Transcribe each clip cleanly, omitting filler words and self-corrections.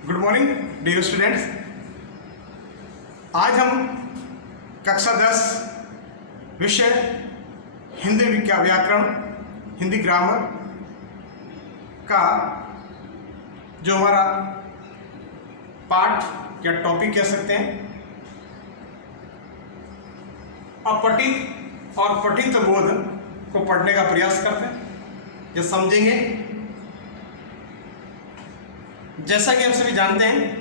Good morning dear students. आज हम कक्षा 10 विषय हिंदी व्याकरण, हिंदी ग्रामर का जो हमारा पाठ या टॉपिक कह सकते हैं, अपठित और पठित बोध को पढ़ने का प्रयास करते हैं, जो समझेंगे। जैसा कि हम सभी जानते हैं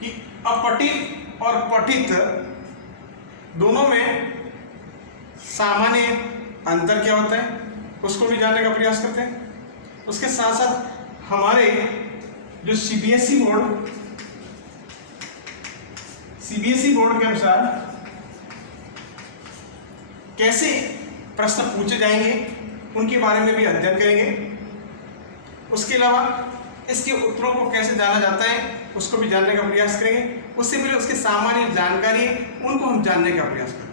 कि अपठित और पठित दोनों में सामान्य अंतर क्या होता है उसको भी जानने का प्रयास करते हैं। उसके साथ साथ हमारे जो सीबीएसई बोर्ड के अनुसार कैसे प्रश्न पूछे जाएंगे उनके बारे में भी अध्ययन करेंगे। उसके अलावा इसके उत्तरों को कैसे जाना जाता है उसको भी जानने का प्रयास करेंगे। उससे पहले उसके सामान्य जानकारी उनको हम जानने का प्रयास करते हैं।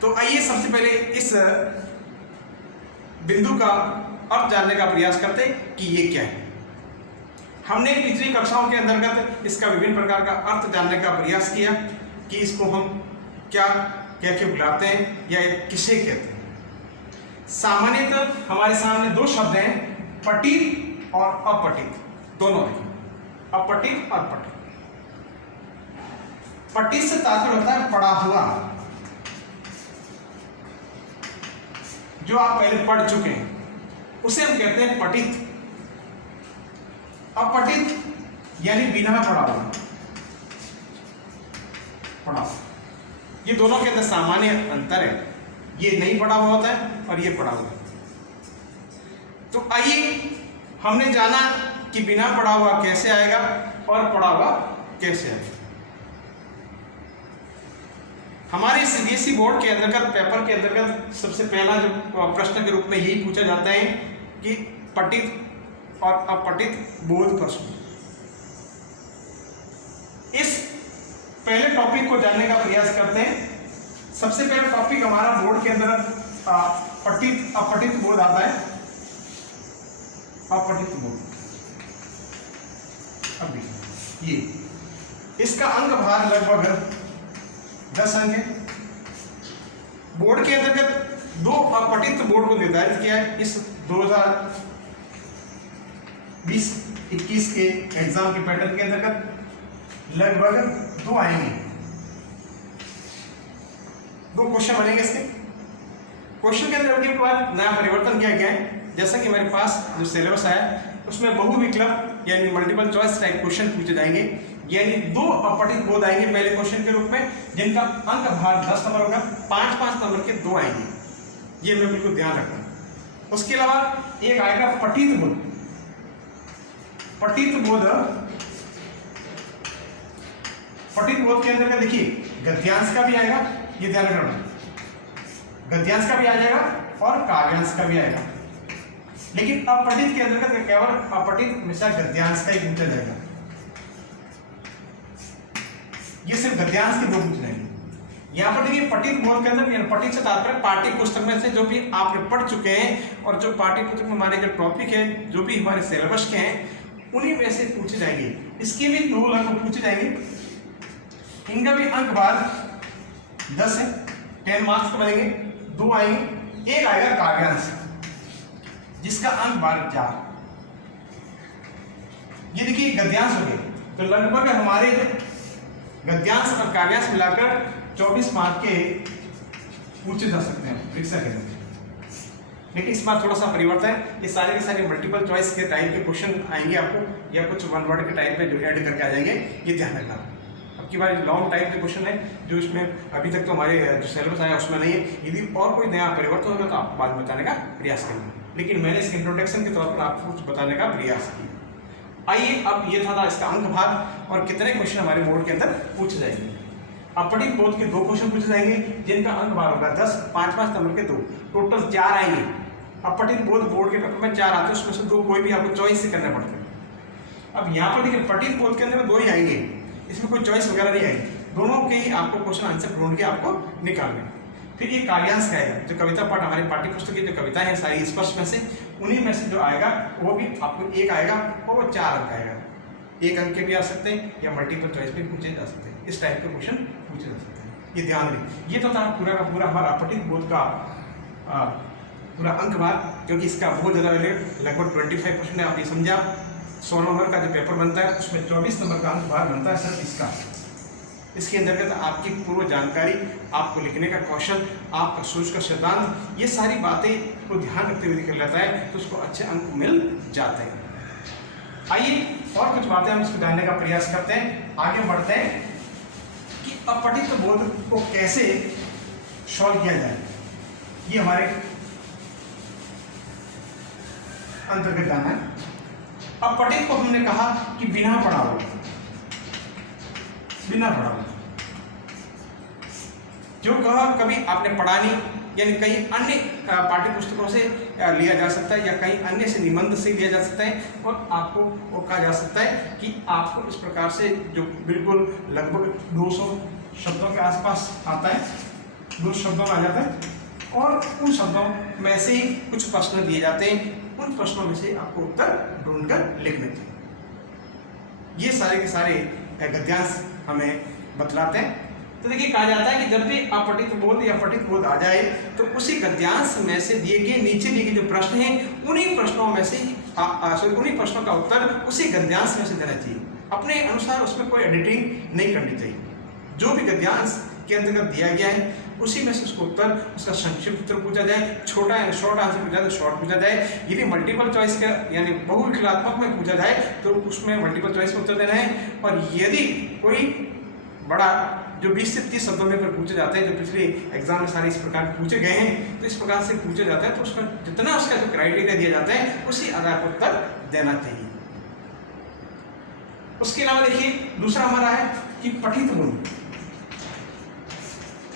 तो आइए सबसे पहले इस बिंदु का अर्थ जानने का प्रयास करते हैं कि ये क्या है। हमने पिछली कक्षाओं के अंतर्गत इसका विभिन्न प्रकार का अर्थ जानने का प्रयास किया कि इसको हम क्या कह के बुलाते हैं या किसे कहते हैं। सामान्यतः हमारे सामने दो शब्द हैं, पठित और अपठित, दोनों हैं, अपठित और पठित। पठित से तात्पर्य होता है पढ़ा हुआ, जो आप पहले पढ़ चुके हैं उसे हम कहते हैं पठित। अपठित यानी बिना पढ़ा हुआ, पढ़ा। ये दोनों के अंदर सामान्य अंतर है, ये नहीं पढ़ा हुआ होता है और ये पढ़ा हुआ। तो आइए, हमने जाना कि बिना पढ़ा हुआ कैसे आएगा और पढ़ा हुआ कैसे आएगा। हमारे सीबीएसई बोर्ड के अंतर्गत, पेपर के अंतर्गत सबसे पहला जो प्रश्न के रूप में यही पूछा जाता है कि पठित और अपठित बोध प्रश्न। इस पहले टॉपिक को जानने का प्रयास करते हैं। सबसे पहला टॉपिक हमारा बोर्ड के अंदर पठित अपठित बोध आता है। अपठित बोध, अभी ये इसका अंक भार लगभग 10 अंक है। बोर्ड के अंतर्गत दो अपठित बोर्ड को निर्धारित किया है इस 2020-21 के एग्जाम के पैटर्न के अंतर्गत। लगभग दो आएंगे, दो क्वेश्चन बनेंगे इसके। क्वेश्चन के अंदर के बाद नया परिवर्तन किया गया है। जैसा कि हमारे पास जो सिलेबस आया उसमें बहुविकल्प यानी मल्टीपल चॉइस टाइप क्वेश्चन पूछे जाएंगे, यानी दो अपठित बोध आएंगे पहले क्वेश्चन के रूप में, जिनका अंक भार 10 नंबर होगा। 5-5 नंबर के दो आएंगे, ये मैं बिल्कुल ध्यान रखना। उसके अलावा एक आएगा पठित बोध। पठित बोध के अंदर देखिए गद्यांश का भी आएगा, ये ध्यान रखना, गद्यांश का भी आ जाएगा और काव्यांश का भी आएगा। लेकिन अपठित के अंतर्गत केवल अपठित हमेशा गद्यांश का ही पूछा जाएगा। ये सिर्फ गद्यांश के दो पूछ जाएंगे। यहाँ पर देखिए पठित बोध के अंदर, पठित से तात्पर्य पाठ्य पुस्तक में से जो भी आपने पढ़ चुके हैं और जो पाठ्य पुस्तक में हमारे जो टॉपिक है, जो भी हमारे सिलेबस के हैं, उन्हीं में से पूछे जाएंगे। इसके भी 2 अंक पूछे जाएंगे। इनका भी अंक भार 10 है, 10 मार्क्स का बनेंगे, 2 आएंगे। एक आएगा काव्यांश जिसका अंक भार 4। ये देखिए गद्यांश हो गए, तो लगभग हमारे गद्यांश और काव्यांश मिलाकर 24 मार्क के पूछे जा सकते हैं परीक्षा के अंदर। लेकिन इस बार थोड़ा सा परिवर्तन है, ये सारे के सारे मल्टीपल चॉइस के टाइप के क्वेश्चन आएंगे आपको, या कुछ वन वर्ड के टाइप में जो ऐड करके आ जाएंगे, ये ध्यान रखना। अब की बार लॉन्ग टाइप के क्वेश्चन है जो इसमें अभी तक तो हमारे जो सिलेबस आया उसमें नहीं है। यदि और कोई नया परिवर्तन होगा तो आप बाद में बताने का प्रयास करेंगे, लेकिन मैंने इसके इंट्रोडक्शन के तौर पर आपको कुछ बताने का प्रयास किया। आइए, अब ये था इसका अंक भार और कितने क्वेश्चन हमारे बोर्ड के अंदर पूछे जाएंगे। अपठित बोध के 2 क्वेश्चन पूछे जाएंगे जिनका अंक भार होगा 10, 5-5 नंबर के 2, टोटल 4 आएंगे। अपठित बोर्ड के पेपर में 4 आते हैं, उसमें से 2 कोई भी आपको चॉइस से करना पड़ता है। अब यहाँ पर देखिए पठित बोध के अंदर 2 ही आएंगे, इसमें कोई चॉइस वगैरह नहीं आएगी, दोनों के ही आपको क्वेश्चन आंसर ढूंढ के आपको निकालने। फिर ये काव्यांश का है, जो कविता पाठ हमारे पाठ्य पुस्तक की जो कविता है सारी स्पर्श में से, उन्हीं में से जो आएगा वो भी आपको 1 आएगा और वो 4 अंक आएगा। एक अंक के भी आ सकते हैं या मल्टीपल चॉइस भी पूछे जा सकते हैं। इस टाइप के क्वेश्चन पूछे जा सकते हैं, ये ध्यान रखिए। ये तो था पूरा का पूरा हमारा अपठित बोध का पूरा अंक भाग, क्योंकि इसका बहुत ज़्यादा लगभग 25% है। आप ये समझा 100 नंबर का जो पेपर बनता है उसमें 24 नंबर का अंक भाग बनता है सिर्फ इसका। इसके अंतर्गत आपकी पूर्व जानकारी, आपको लिखने का कौशल, आपका सोच का सिद्धांत, ये सारी बातें को ध्यान रखते हुए लिखा जाता है तो उसको अच्छे अंक मिल जाते हैं। आइए और कुछ बातें हम इसको जानने का प्रयास करते हैं, आगे बढ़ते हैं कि अपठित बोध को कैसे सॉल्व किया जाए। ये हमारे अंतर्गत जाना है। अपठित को हमने कहा कि बिना पढ़ा हुआ, जो कहा कभी आपने पढ़ा नहीं, यानी कहीं अन्य पाठ्य पुस्तकों से लिया जा सकता है या कहीं अन्य से निबंध से लिया जा सकता है, और आपको वो कहा जा सकता है कि आपको इस प्रकार से जो बिल्कुल लगभग 200 शब्दों के आसपास आता है, 200 शब्दों में आ जाता है, और उन शब्दों में से ही कुछ प्रश्न दिए जाते हैं, उन प्रश्नों में से आपको उत्तर ढूंढकर लिखने चाहिए। ये सारे के सारे गद्यांश हमें बतलाते हैं। तो देखिए कहा जाता है कि जब भी अपठित बोध या पठित बोध आ जाए तो उसी गद्यांश में से दिए गए नीचे दिए गए जो प्रश्न हैं उन्हीं प्रश्नों में से उन्हीं प्रश्नों का उत्तर उसी गद्यांश में से देना चाहिए। अपने अनुसार उसमें कोई एडिटिंग नहीं करनी चाहिए। जो भी गद्यांश के अंतर्गत दिया गया है उसी में से उसको उत्तर, उसका संक्षिप्त उत्तर पूछा जाए, छोटा या शॉर्ट आंसर पूछा जाए तो शॉर्ट पूछा जाए। यदि मल्टीपल चॉइस का यानी बहुविकल्पात्मक में पूछा जाए तो उसमें मल्टीपल चॉइस में उत्तर देना है। और यदि कोई बड़ा जो 20 से 30 शब्दों में पूछे जाते हैं, जो पिछले एग्जाम में सारे इस प्रकार पूछे गए हैं, तो इस प्रकार से पूछे जाता है तो उसका जितना उसका जो क्राइटेरिया दिया जाता है उसी आधार पर उत्तर देना चाहिए। उसके अलावा देखिए दूसरा हमारा है कि पठित बोध।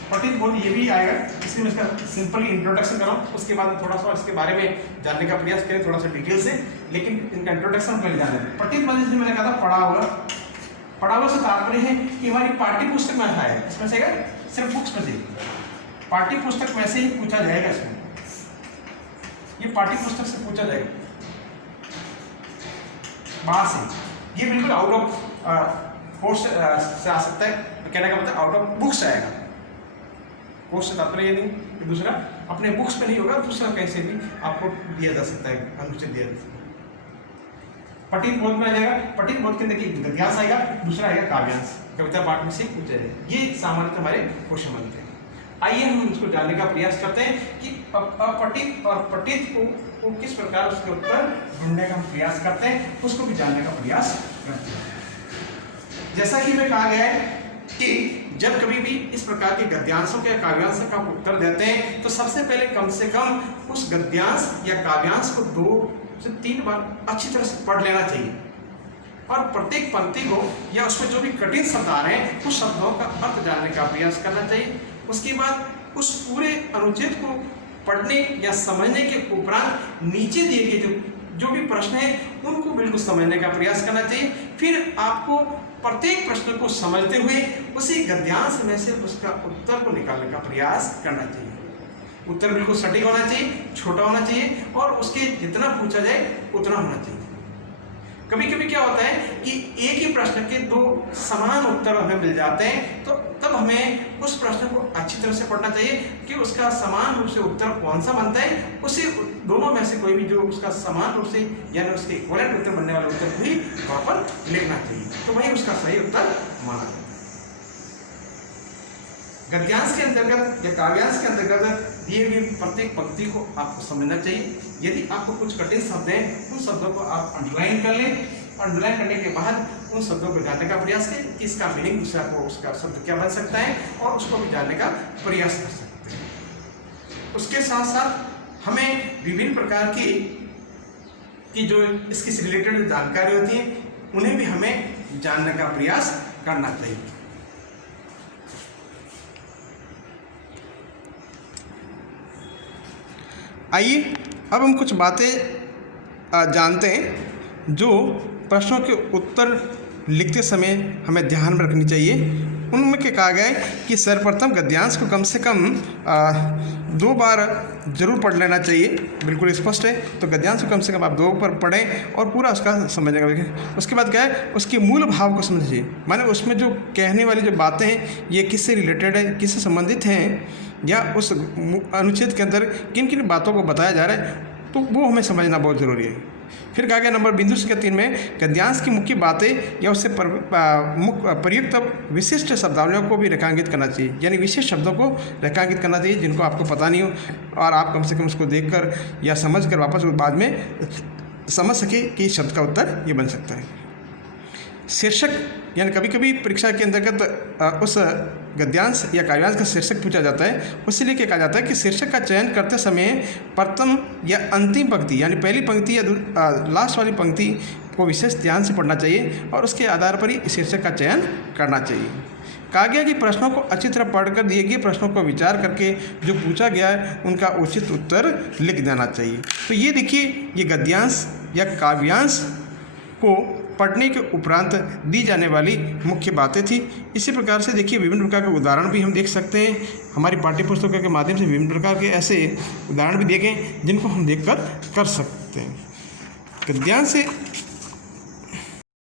पठित बोध ये भी आएगा, इसलिए मैं इसका सिंपली इंट्रोडक्शन कर रहा हूँ, उसके बाद थोड़ा सा इसके बारे में जानने का प्रयास करें थोड़ा सा डिटेल से, लेकिन इनका इंट्रोडक्शन पहले जाने दें। पठित बोध जैसे मैंने कहा था पढ़ा हुआ से तात्पर्य है कि हमारी पाठ्य पुस्तक में है, इसमें से सिर्फ बुक्स में से पाठ्य पुस्तक में से ही पूछा जाएगा। इसमें ये पाठ्य पुस्तक से पूछा जाएगा बाहर से, ये बिल्कुल आउट ऑफ कोर्स से आ सकता है। कहने का मतलब आउट ऑफ बुक्स आएगा, कोर्स से तात्पर्य ये नहीं कि दूसरा अपने बुक्स में नहीं होगा, दूसरा कैसे भी आपको दिया जा सकता है, अनुचित दिया जा सकता है। पठित बोध में आ जाएगा। पठित बोध के अंदर गद्यांश आएगा, दूसरा आएगा काव्यांश, कविता पाठ में से पूछा जाएगा। ये सामान्यतः हमारे क्वेश्चन बनते हैं। आइए हम इसको जानने का प्रयास करते हैं कि अपठित और पठित को किस प्रकार उसके उत्तर ढूंढने का हम प्रयास करते हैं, उसको भी जानने का प्रयास करते हैं। जैसा कि मैं कहा गया है कि जब कभी भी इस प्रकार के गद्यांशों के काव्यांश का उत्तर देते हैं तो सबसे पहले कम से कम उस गद्यांश या काव्यांश को 2 से 3 बार अच्छी तरह से पढ़ लेना चाहिए, और प्रत्येक पंक्ति को या उसमें जो भी कठिन शब्द आ रहे हैं उस शब्दों का अर्थ जानने का प्रयास करना चाहिए। उसके बाद उस पूरे अनुच्छेद को पढ़ने या समझने के उपरांत नीचे दिए गए जो भी प्रश्न है उनको बिल्कुल समझने का प्रयास करना चाहिए। फिर आपको प्रत्येक प्रश्न को समझते हुए उसी गद्यांश में से उसका उत्तर को निकालने का प्रयास करना चाहिए। उत्तर बिल्कुल सटीक होना चाहिए, छोटा होना चाहिए, और उसके जितना पूछा जाए उतना होना चाहिए। कभी कभी क्या होता है कि एक ही प्रश्न के 2 समान उत्तर हमें मिल जाते हैं, तो तब हमें उस प्रश्न को अच्छी तरह से पढ़ना चाहिए कि उसका समान रूप से उत्तर कौन सा बनता है, उसी दोनों में से कोई भी जो उसका समान रूप से यानी उसके इक्वलेंट उत्तर बनने वाले उत्तर भी वहाँ पर लिखना चाहिए, तो वही उसका सही उत्तर माना जाता है। गद्यांश के अंतर्गत या काव्यांश के अंतर्गत दिए गए प्रत्येक पंक्ति को आपको समझना चाहिए। यदि आपको कुछ कठिन शब्द हैं उन शब्दों को आप अंडरलाइन कर लें। अंडरलाइन करने के बाद उन शब्दों को जानने का प्रयास करें कि इसका मीनिंग दूसरा को उसका शब्द क्या बन सकता है, और उसको भी जानने का प्रयास कर सकते हैं। उसके साथ साथ हमें विभिन्न प्रकार की जो इसके से रिलेटेड जानकारी होती है उन्हें भी हमें जानने का प्रयास करना चाहिए। आइए अब हम कुछ बातें जानते हैं जो प्रश्नों के उत्तर लिखते समय हमें ध्यान में रखनी चाहिए। उनमें क्या कहा गया है कि सर्वप्रथम गद्यांश को कम से कम 2 बार जरूर पढ़ लेना चाहिए, बिल्कुल स्पष्ट है। तो गद्यांश को कम से कम आप 2 बार पढ़ें और पूरा उसका समझने का। उसके बाद क्या है, उसके मूल भाव को समझना चाहिए, माने उसमें जो कहने वाली जो बातें हैं ये किससे रिलेटेड है, किससे संबंधित हैं, या उस अनुच्छेद के अंदर किन किन बातों को बताया जा रहा है, तो वो हमें समझना बहुत ज़रूरी है। फिर कहा गया नंबर बिंदु संख्या 3 में गद्यांश की मुख्य बातें या उससे प्रयुक्त विशिष्ट शब्दावलियों को भी रेखांकित करना चाहिए, यानी विशेष शब्दों को रेखांकित करना चाहिए जिनको आपको पता नहीं हो और आप कम से कम उसको देखकर या समझकर वापस बाद में समझ सके कि इस शब्द का उत्तर ये बन सकता है। शीर्षक, यानी कभी कभी परीक्षा के अंतर्गत उस गद्यांश या काव्यांश का शीर्षक पूछा जाता है, उससे लिए क्या कहा जाता है कि शीर्षक का चयन करते समय प्रथम या अंतिम पंक्ति यानी पहली पंक्ति या लास्ट वाली पंक्ति को विशेष ध्यान से पढ़ना चाहिए और उसके आधार पर ही शीर्षक का चयन करना चाहिए। कहा गया कि प्रश्नों को अच्छी तरह पढ़कर दिए गए प्रश्नों को विचार करके जो पूछा गया है उनका उचित उत्तर लिख देना चाहिए। तो ये देखिए, ये गद्यांश या काव्यांश को पढ़ने के उपरांत दी जाने वाली मुख्य बातें थी। इसी प्रकार से देखिए विभिन्न प्रकार के उदाहरण भी हम देख सकते हैं। हमारी पाठ्यपुस्तकों के माध्यम से विभिन्न प्रकार के ऐसे उदाहरण भी दिए गए जिनको हम देखकर कर सकते हैं। गद्यांश से